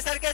सारख्या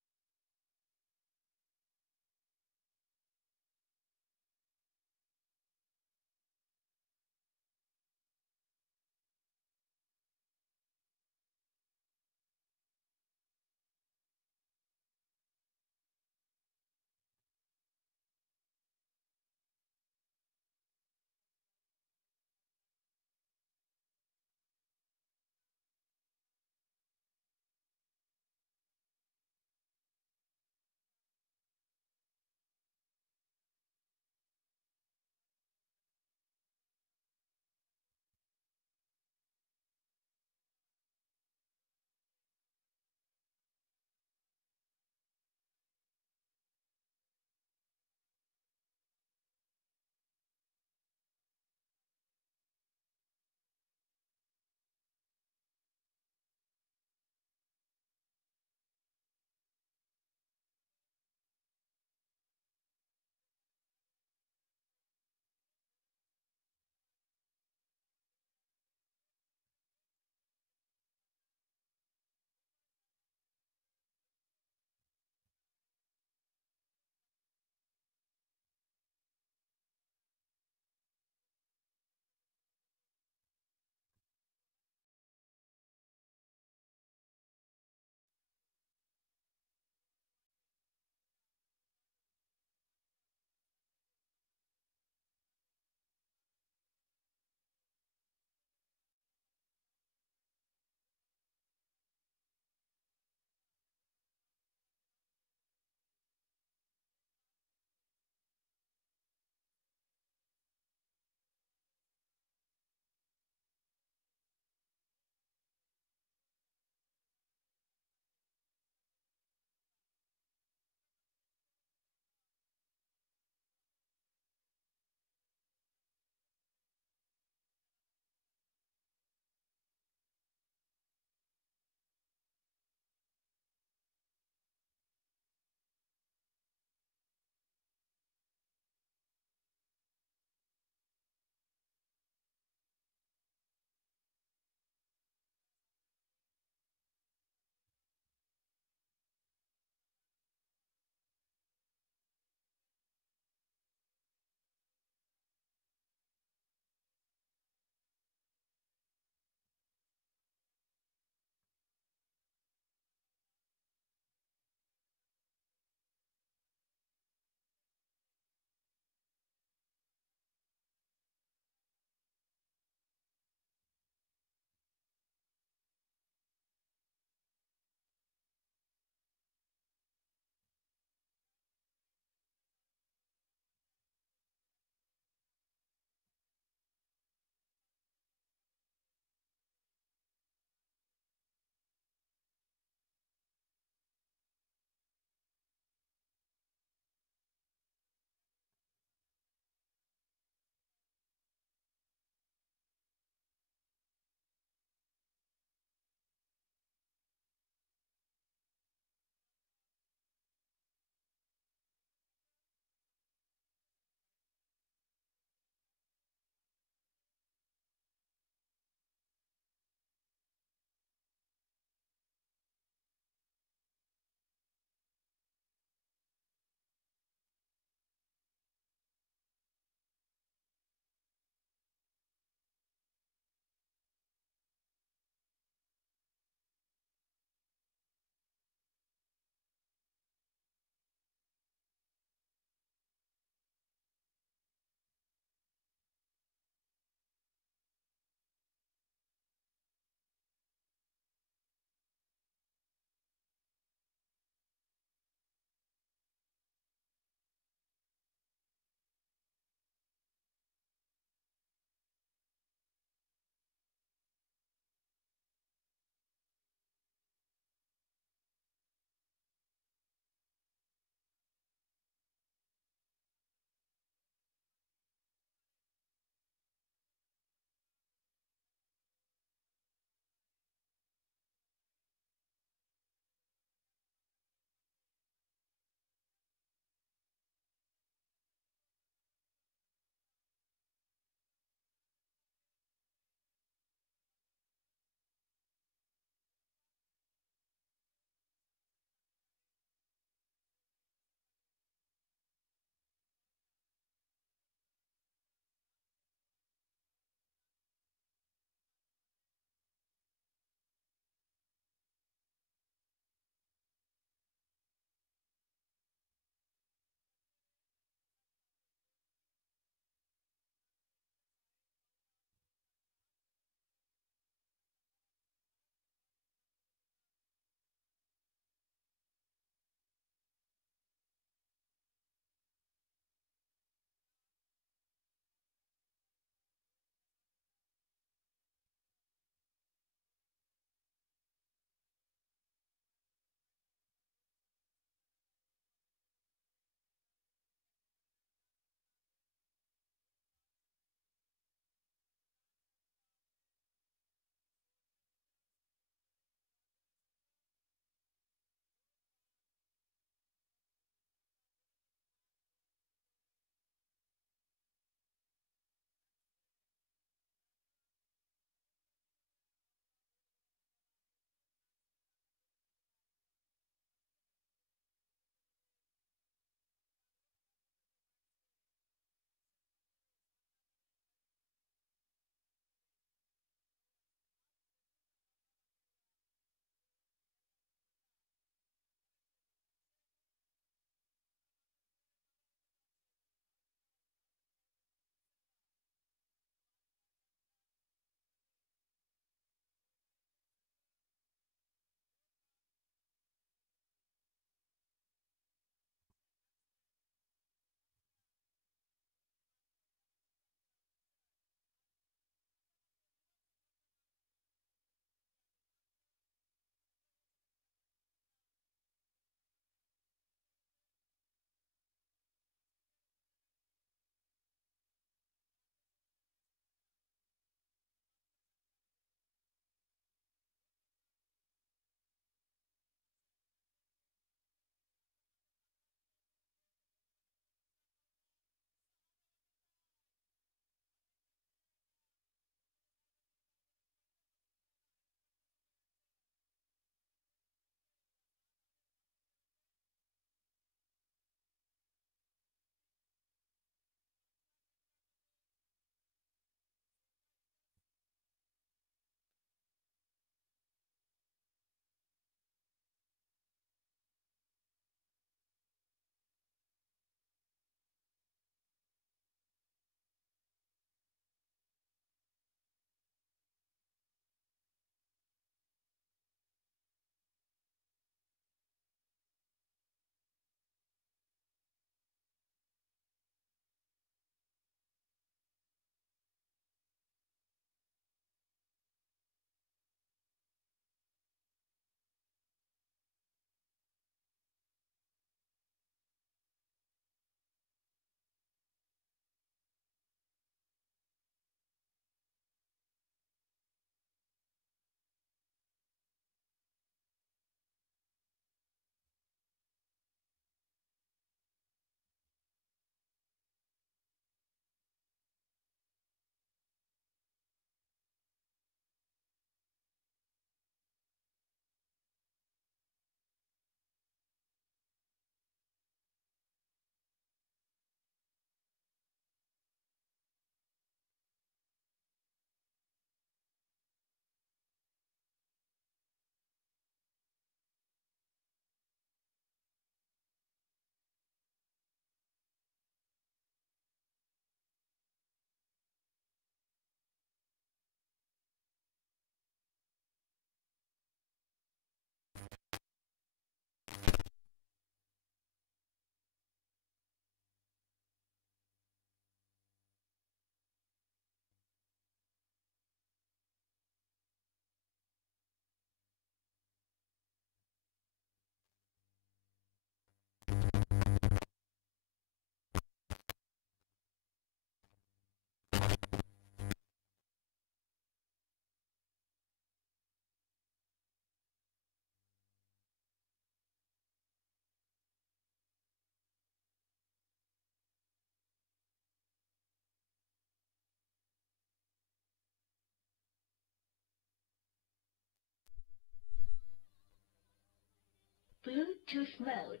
Bluetooth mode.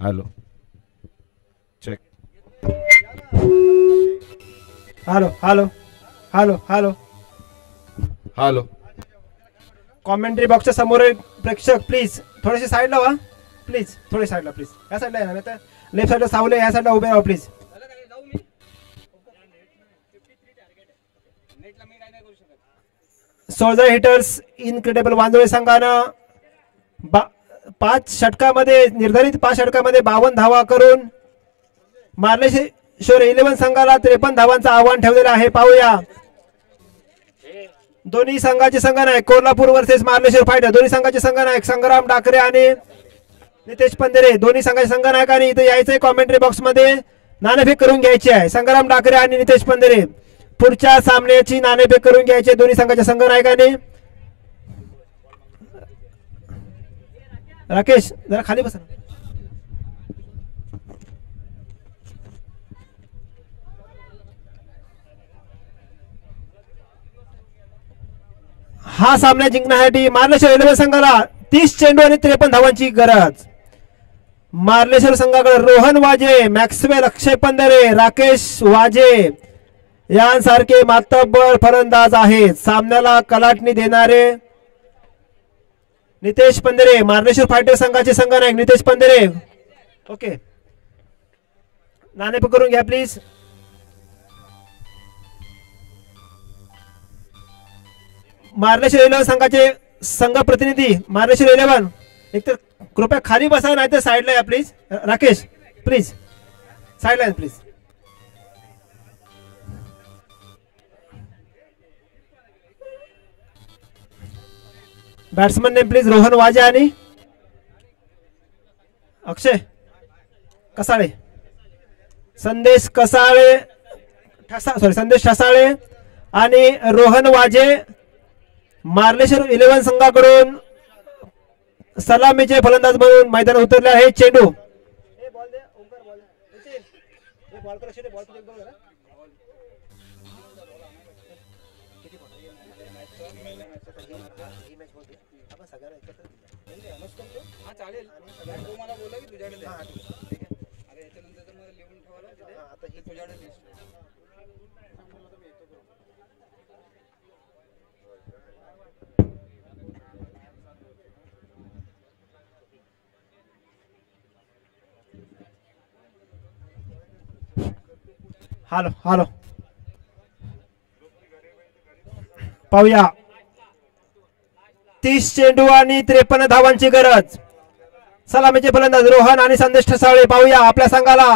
Hello check hello hello hello hello hello commentary बॉक्सच्या समोर प्रेक्षक प्लीज थोडेसे साईडला व्हा प्लीज थोडे साईडला प्लीज या साईडला आहे ना नाही तर लेफ्ट साईडला सावले या साईडला उभे राहा प्लीज सोल्जर हिटर्स इनक्रेडिबल वांजोळे संघानं 5 षटकामध्ये निर्धारित 5 षटकामध्ये 52 धावा करून मार्लेश्वर 11 संघाला 53 धावांचं आव्हान ठेवलेलं आहे. पाहूया दोन्ही संघाचे संघनायक कोल्हापूर वर्सेस मार्लेश्वर फायटर. दोन्ही संघाचे संघनायक संग्राम डाकरे आणि नितेश पंधरे. दोन्ही संघाचे संघनायकांनी इथे यायचंय कॉमेंट्री बॉक्स मध्ये नाणेफेक करून घ्यायची आहे. संग्राम डाकरे आणि नितेश पंधरे पुढच्या सामन्याची नाणेफेक करून घ्यायचे दोन्ही संघाच्या संघनायकांनी. राकेश जरा खाली बसा. हा सामना जिंकण्यासाठी मार्लेश्वर 11 संघाला 30 चेंडू आणि 53 धावांची गरज. मार्लेश्वर संघाकडे रोहन वाजे, मॅक्सवेल अक्षय पंधरे, राकेश वाजे यांसारखे मातब्बर फलंदाज आहेत. सामन्याला कलाटणी देणारे नितेश पंधरे. मार्लेश्वर फायटर संघाचे संघनायक नितेश पंधरे. ओके नाणेफेक करून घ्या प्लीज. मार्लेश्वर 11 संघाचे संघ प्रतिनिधी मार्लेश्वर 11 एक तर कृपया खाली बसा नाही तर साईडला या प्लीज. राकेश प्लीज साईडला please. Batsman name please Rohan वाजे आणि अक्षय कसाळे. संदेश कसाळे संदेश ठसाळे आणि रोहन वाजे मार्लेश्वर 11 संघाकडून सलामीचे फलंदाज म्हणून मैदानात उतरले आहे. चेंडू हॅलो हॅलो पाहूया 30 चेंडू आणि 53 धावांची गरज. सलामीचे फलंदाज रोहन आणि संदेश ठसाळे. पाहूया आपल्या संघाला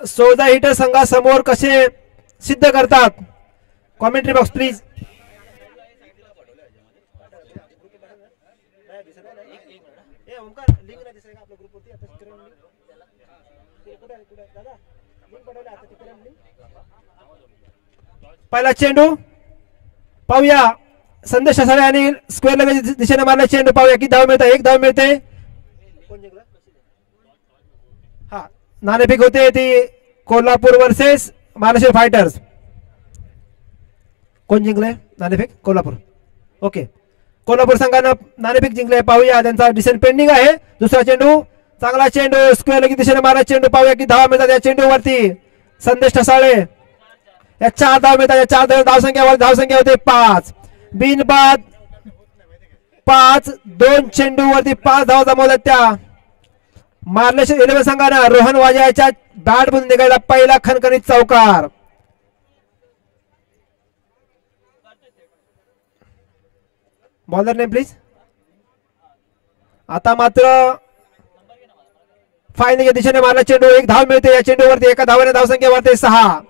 सोजा हिटर संघासमोर कसे सिद्ध करतात. Commentary box please. पहिला चेंडू पाहूया संदेश ठसाळे आणि स्क्वेअर लगेच दिशेने मारला चेंडू. पाहूया किती धाव मिळते. 1 धाव मिळते. हा नाणेफेक होते ती कोल्हापूर वर्सेस मार्लेश्वर फायटर्स. कोण जिंकले नाणेफेक. कोल्हापूर. ओके कोल्हापूर संघानं नाणेफेक जिंकले. पाहूया त्यांचा डिसिजन पेंडिंग आहे. दुसरा चेंडू चांगला चेंडू स्क्वेअर लगेच दिशेने मारला चेंडू. पाहूया किती धावा मिळतात या चेंडूवरती. संदेश ठसाळे या 4 धाव मिळतात. या 4 धावसंख्या होते 5. बिनबाद 5. 2 चेंडूवरती 5 धावा जमवल्यात त्या मार्लेश्वर 11 संघानं. रोहन वाजे याच्या बॅट मधून निघायला पहिला खणखणीत चौकार. Bowler name please. आता मात्र फायनलच्या दिशेने मारला चेंडू. 1 धाव मिळते या चेंडूवरती. एका धावाने धावसंख्या वाढते 6.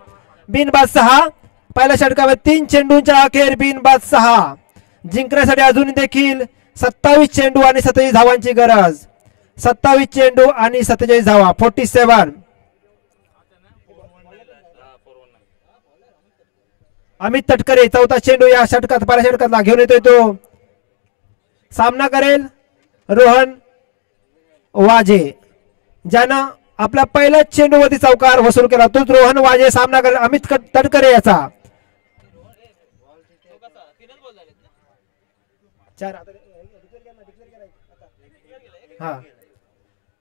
बिनबाद 6. पहिल्या षटकामध्ये 3 चेंडूंच्या अखेर बिनबाद 6. जिंकण्यासाठी अजून देखील 27 चेंडू आणि 27 धावांची गरज. 27 चेंडू आणि 27 धावा. 47. अमित तटकरे चौथा चेंडू या षटकात पहिल्या षटकातला घेऊन येतोय तो. सामना करेल रोहन वाजे, ज्यानं आपला पहिल्या चेंडूवरती चौकार वसूल केला. तोच रोहन वाजे सामना करेल अमित तटकरे याचा. हा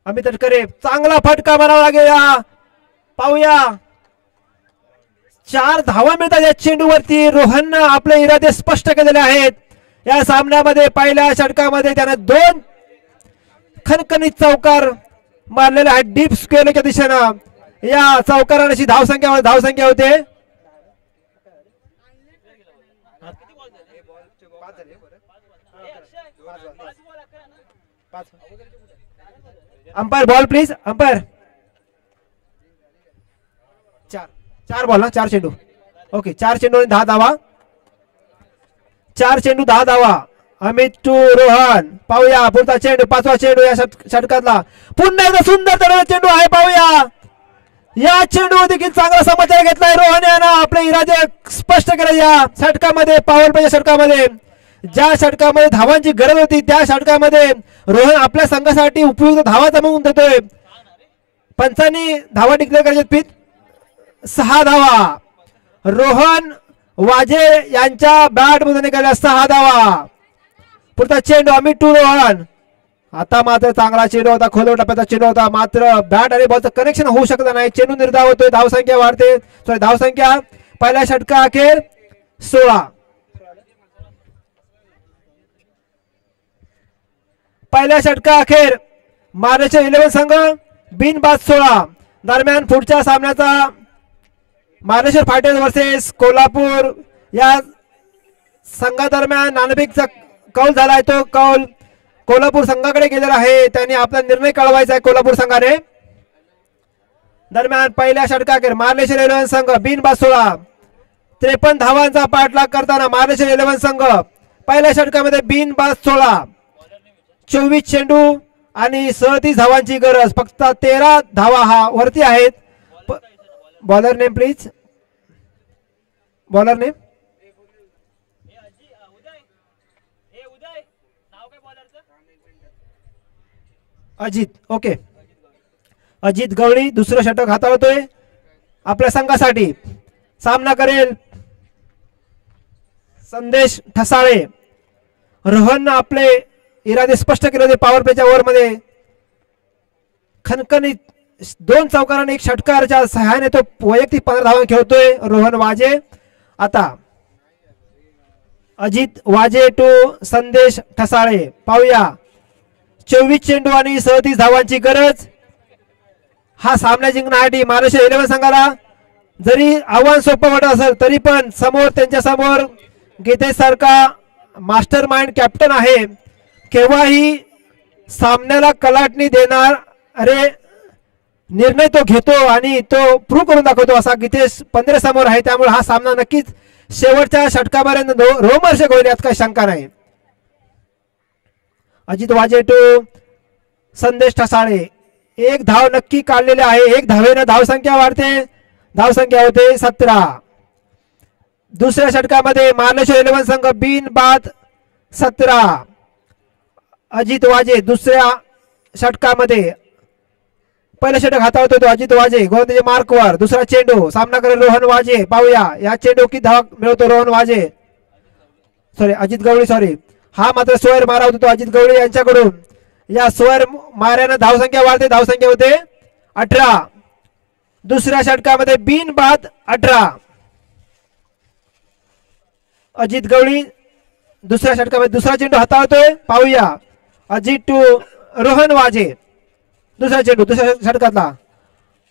अमित तटकरे चांगला फटका मारावा लागेल. पाहूया 4 धावा मिळतात या चेंडूवरती. रोहननं आपले इरादे स्पष्ट केलेले आहेत. या सामन्यामध्ये पहिल्या षटकामध्ये त्याने 2 खणखणीत चौकार मारलेले आहेत डीप स्क्वेअरच्या दिशेनं. या चौकारांची धावसंख्या होते umpire ball please. Umpire 4 ball ना 4 चेंडू. ओके 4 चेंडू 10 धावा. 4 चेंडू 10 धावा. अमित टू रोहन. पाहूया पुढचा चेंडू 5वा चेंडू या षटकातला. पुन्हा एकदा सुंदर तडा चेंडू आहे. पाहूया या चेंडू देखील चांगला समाचार घेतलाय रोहन यानं. आपले इरादे स्पष्ट केले या षटकामध्ये. पॉवर प्लेच्या षटकामध्ये ज्या षटकामध्ये धावांची गरज होती त्या षटकामध्ये रोहन आपल्या संघासाठी उपयुक्त धावा जमवून देतोय. पंचांनी धावा डिक्लेअर करायचे. 6 धावा रोहन वाजे यांच्या बॅट मधून निघाल्या. 6 धावा. पुढचा चेंडू अमित टू रोहन. आता मात्र चांगला चेंडू होता. खोल टप्प्याचा चेंडू होता. मात्र बॅट आणि बॉलचं कनेक्शन होऊ शकत नाही. चेंडू निर्धाव होतोय. धावसंख्या वाढते. धावसंख्या पहिल्या षटका अखेर 16. पहिल्या षटका अखेर महाराष्ट्र 11 संघ बिनबाद 16. दरम्यान पुढच्या सामन्याचा महाराष्ट्र फायटर्स वर्सेस कोल्हापूर या संघादरम्यान नाणेफेकचा कौल झालाय. तो कौल कोल्हापूर संघाकडे गेलेला आहे. त्यांनी आपला निर्णय कळवायचा आहे कोल्हापूर संघाने. दरम्यान पहिल्या षटकाखेर महाराष्ट्र 11 संघ बिनबाद 16. 53 धावांचा पाठलाग करताना महाराष्ट्र 11 संघ पहिल्या षटकामध्ये बिनबाद 16. 24 चेंडू आणि 37 धावांची गरज. फक्त 13 धावा हा वरती आहेत. Bowler name please. Bowler name Ajit. Okay Ajit Gawali दुसरं षटक हाताळतोय आपल्या संघासाठी. सामना करेल संदेश ठसाळे. रोहन आपले इरादे स्पष्ट केले होते. पॉवर प्लेच्या ओव्हर मध्ये खणखणीत 2 चौकार आणि 1 षटकारच्या सहाय्याने तो वैयक्तिक 15 धावा खेळतोय रोहन वाजे. आता अजित वाजे टू संदेश ठसाळे. पाहूया 24 चेंडू आणि 37 धावांची गरज. हा सामना जिंकण्यासाठी महाराष्ट्र 11 संघाला जरी आव्हान सोपं वाटत असेल तरी पण समोर त्यांच्या समोर गीतेश सारखा मास्टर माइंड कॅप्टन आहे. केव्हाही सामन्याला कलाटणी देणार अरे निर्णय तो घेतो आणि तो प्रूव्ह करून दाखवतो असा गीतेश पंधरे समोर आहे. त्यामुळे हा सामना नक्कीच शेवटच्या षटकापर्यंत रोमहर्षक होईल यात काही शंका नाही. अजित वाजे टू संदेश ठसाळे. 1 धाव नक्की काढलेले आहे. 1 धावेनं धावसंख्या वाढते. धावसंख्या होते 17. दुसऱ्या षटकामध्ये महाराष्ट्र 11 संघ बिनबाद 17. अजित वाजे दुसऱ्या षटकामध्ये पहिलं षटक हाताळतो तो अजित वाजे. गोलंदाजी मार्कवर. दुसरा चेंडू सामना करेल रोहन वाजे. पाहूया या चेंडू की धाव मिळवतो रोहन वाजे. सॉरी अजित गवळी. सॉरी हा मात्र सोयर मारा होतो तो अजित गवळी यांच्याकडून. या सोयर माऱ्यानं धावसंख्या वाढते. धावसंख्या होते 18. दुसऱ्या षटकामध्ये बिनबाद 18. अजित गवळी दुसऱ्या षटकामध्ये दुसरा चेंडू हाताळतोय. पाहूया अजित टू रोहन वाजे. दुसरा चेंडू दुसऱ्या षटकातला.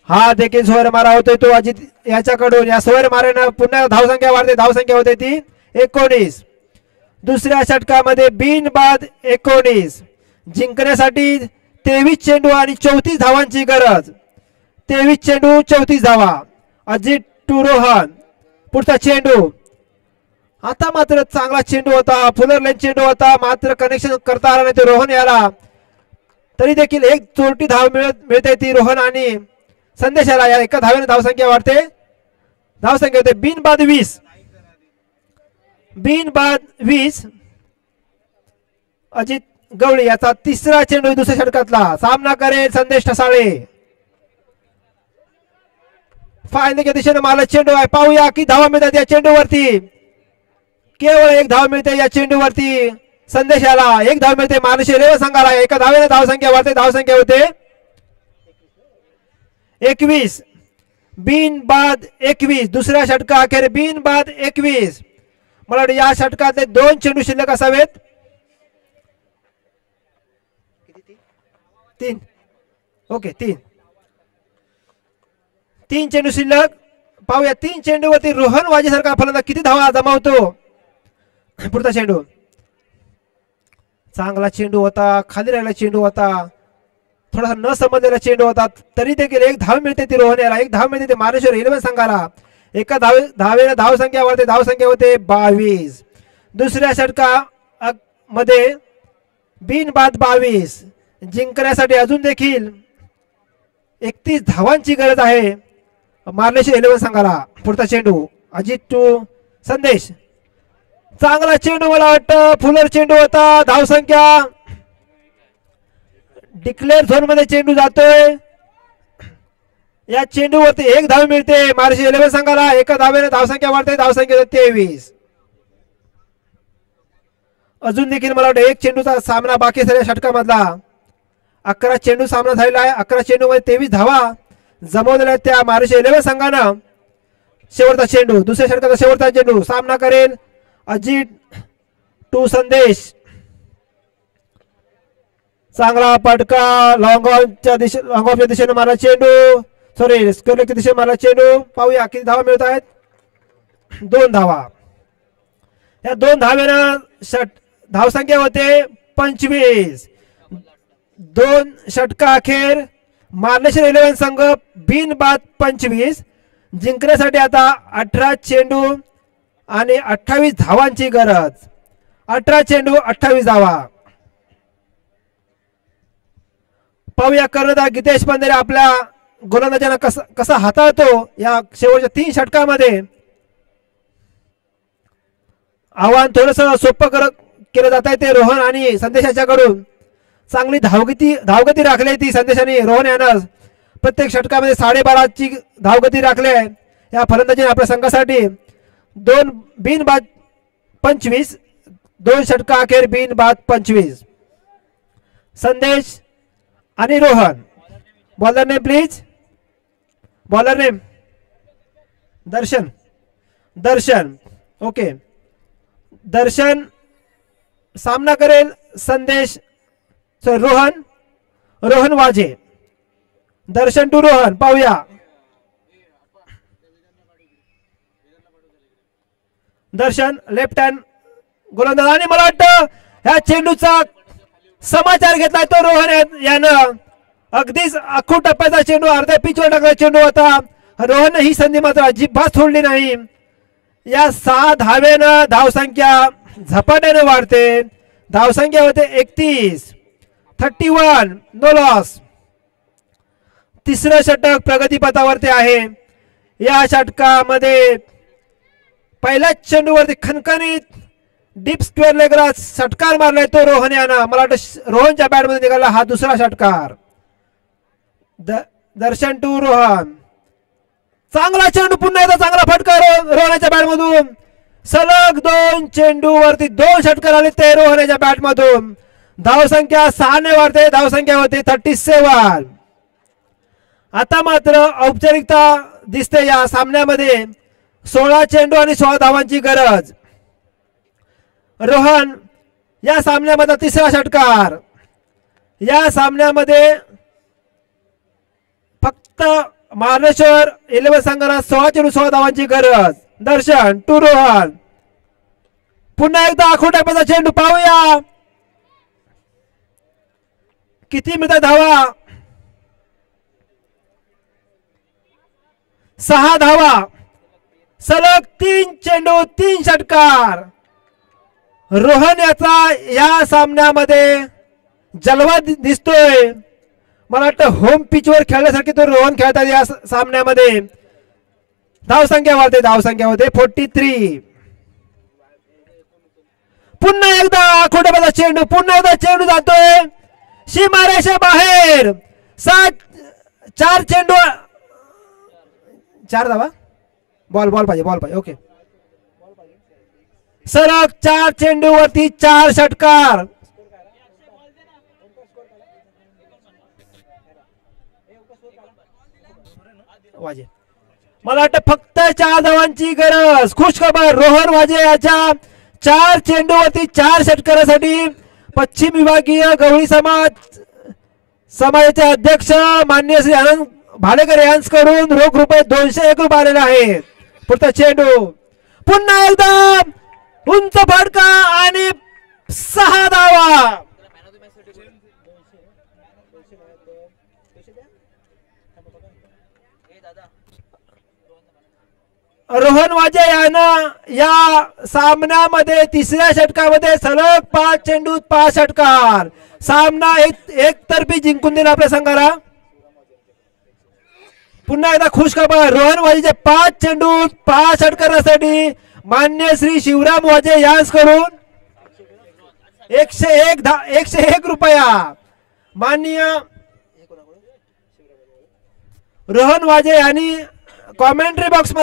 हा देखील सोयर मारा होतोय तो अजित याच्याकडून. या सोयर माऱ्यानं पुन्हा धावसंख्या वाढते. धावसंख्या होते ती 19. दुसऱ्या षटकामध्ये बिनबाद 19. जिंकण्यासाठी 23 चेंडू आणि 34 धावांची गरज. 23 चेंडू 34 धावा. अजित टू रोहन. पुढचा चेंडू. आता मात्र चांगला चेंडू होता, फुलर लेन चेंडू होता, मात्र कनेक्शन करता आला नाही ते रोहन याला. तरी देखील एक चोरटी धाव मिळते ती रोहन आणि संदेशाला. या एका धावेने धावसंख्या वाढते. धावसंख्या होते बिनबाद 20. बिनबाद 20. अजित गवळी याचा तिसरा चेंडू दुसऱ्या षटकातला. सामना करेल संदेश ठसाळे. फायनलच्या दिशेने मारला चेंडू आहे. पाहूया की धावा मिळतात या चेंडूवरती. केवळ एक धाव मिळते या चेंडूवरती संदेशाला. एक धाव मिळते मार्लेश्वर 11 संघाला. एका धावेने धावसंख्या वाढते. धावसंख्या होते 21. बिनबाद 21. दुसऱ्या षटका अखेर बिनबाद 21. मला वाटतं या षटकातले 2 चेंडू शिल्लक असावेत. 3. ओके 3 चेंडू शिल्लक. पाहूया 3 चेंडूवरती रोहन वाजेसारखा फलंदाज किती धावा जमावतो. पुढचा चेंडू. चांगला चेंडू होता, खाली राहिला चेंडू होता, थोडासा न समजलेला चेंडू होता. तरी देखील एक धाव मिळते ती रोहन याला. एक धाव मिळते ती मार्लेश्वर 11 संघाला. एका धावेने धावसंख्या वाढते. धावसंख्या होते 22. दुसऱ्या षटका मध्ये बिनबाद 22. जिंकण्यासाठी अजून देखील 31 धावांची गरज आहे मार्लेश्वर 11 संघाला. पुढचा चेंडू. अजित टू संदेश. चांगला चेंडू मला वाटतं फुलर चेंडू होता. धावसंख्या डिक्लेअर झोन मध्ये चेंडू जातोय. या चेंडूवरती एक धाव मिळते मार्लेश्वर 11 संघाला. एका धावेने धावसंख्या वाढते. धावसंख्या 23. अजून देखील मला वाटतं एक चेंडूचा सामना बाकी सगळ्या षटकामधला. 11 चेंडू सामना झालेला आहे. 11 चेंडू मध्ये 23 धावा जमवलेल्या आहेत त्या मार्लेश्वर 11 संघानं. शेवटचा चेंडू. दुसऱ्या षटकाचा शेवटचा चेंडू. सामना करेल अजित टू संदेश. चांगला पटका लॉंग ऑफच्या दिशेने मारला चेंडू. सॉरी स्क्वेअर लेगच्या दिशेने मारला चेंडू. पाहूया किती धावा मिळत आहेत. 2 धावा. या 2 धावेनं धावसंख्या होते 25. 2 षटका अखेर मार्लेश्वर 11 संघ बिनबाद 25. जिंकण्यासाठी आता 18 चेंडू आणि 28 धावांची गरज. 18 चेंडू 28 धावा. पाहूया कर्णधार गितेश पंधरे आपल्या गोलंदाजांना कसा हाताळतो या शेवटच्या 3 षटकामध्ये. आव्हान थोडस सोपं केलं जात आहे ते रोहन आणि संदेशाच्याकडून. चांगली धावगती राखली ती संदेशाने रोहन यानं. प्रत्येक षटकामध्ये 12.5ची धावगती राखली आहे या फलंदाजीने आपल्या संघासाठी. 2 बिनबाद 25. 2 षटका अखेर बिनबाद 25. संदेश आणि Rohan. Bowler name please. Bowler name Darshan. Okay Darshan. सामना करेल संदेश रोहन वाजे. दर्शन टू रोहन. पाहूया. दर्शन लेफ्ट हँड गोलंदाज. आणि मला वाटतं ह्या चेंडूचा समाचार घेतलाय तो रोहन यानं. अगदीच आखूड टप्प्याचा चेंडू अर्ध्या पिचवर टाकला चेंडू होता. रोहन ही संधी मात्र अजिबात सोडली नाही. या 6 धावेनं धावसंख्या झपाट्याने वाढते. धावसंख्या होते 31. 31. No loss. तिसरं षटक प्रगतीपथावरती आहे. या षटकामध्ये पहिल्याच चेंडूवरती खणखणीत डीप स्क्वेअर लेगला षटकार मारलाय तो रोहन यानं. मला वाटतं रोहनच्या बॅटमध्ये निघाला हा दुसरा षटकार. दर्शन टू रोहन. चांगला चेंडू. पुन्हा एकदा चांगला फटका रोहनच्या बॅटमधून. सलग 2 चेंडूवरती 2 षटकार आले ते रोहनच्या बॅटमधून. धावसंख्या 6 ने वाढते. धावसंख्या होते 37. आता मात्र औपचारिकता दिसते या सामन्यामध्ये. 16 चेंडू आणि 16 धावांची गरज. रोहन या सामन्यामध्ये तिसरा षटकार. या सामन्यामध्ये फक्त मार्लेश्वर 11 संघाला 16 चेंडू 16 धावांची गरज. दर्शन टू रोहन. पुन्हा एकदा आखूड टप्प्याचा चेंडू. पाहूया किती मिळतात धावा. 6 धावा. सलग 3 चेंडू 3 षटकार. रोहन याचा या सामन्यामध्ये जलवा दिसतोय. मला वाटतं होम पिच वर खेळण्यासाठी तो रोहन खेळतात या सामन्यामध्ये. धावसंख्या वाढते 43. पुन्हा एकदा खोटबाजा चेंडू. पुन्हा एकदा चेंडू जातोय सीमारेषे बाहेर. 4 चेंडू 4 धावा. बॉल पाहिजे ओके. सलग 4 चेंडू वरती 4 षटकार. वाजे मला वाटतं फक्त 4 धावांची गरज. खुश खबर रोहन वाजे याच्या 4 चेंडूवरती 4 षटकारासाठी पश्चिम विभागीय गवळी समाजाचे अध्यक्ष माननीय श्री आनंद भालेकर यांच्याकडून रोख रुपये 201 रुपये आलेले आहेत. पुढचा चेंडू पुन्हा एकदा उंच फटका आणि 6 धावा. रोहन वाजे यानं या सामन्यामध्ये तिसऱ्या षटकामध्ये सलग 5 चेंडू 5 षटकार. सामना एकतर्फी जिंकून दिला आपल्या संघाला. पुन्हा एकदा खुश खबर रोहन वाजेचे 5 चेंडू 5 षटकारासाठी मान्य श्री शिवराम वाजे यांच्याकडून 101 रुपया. माननीय रोहन वाजे यांनी कॉमेंट्री बॉक्स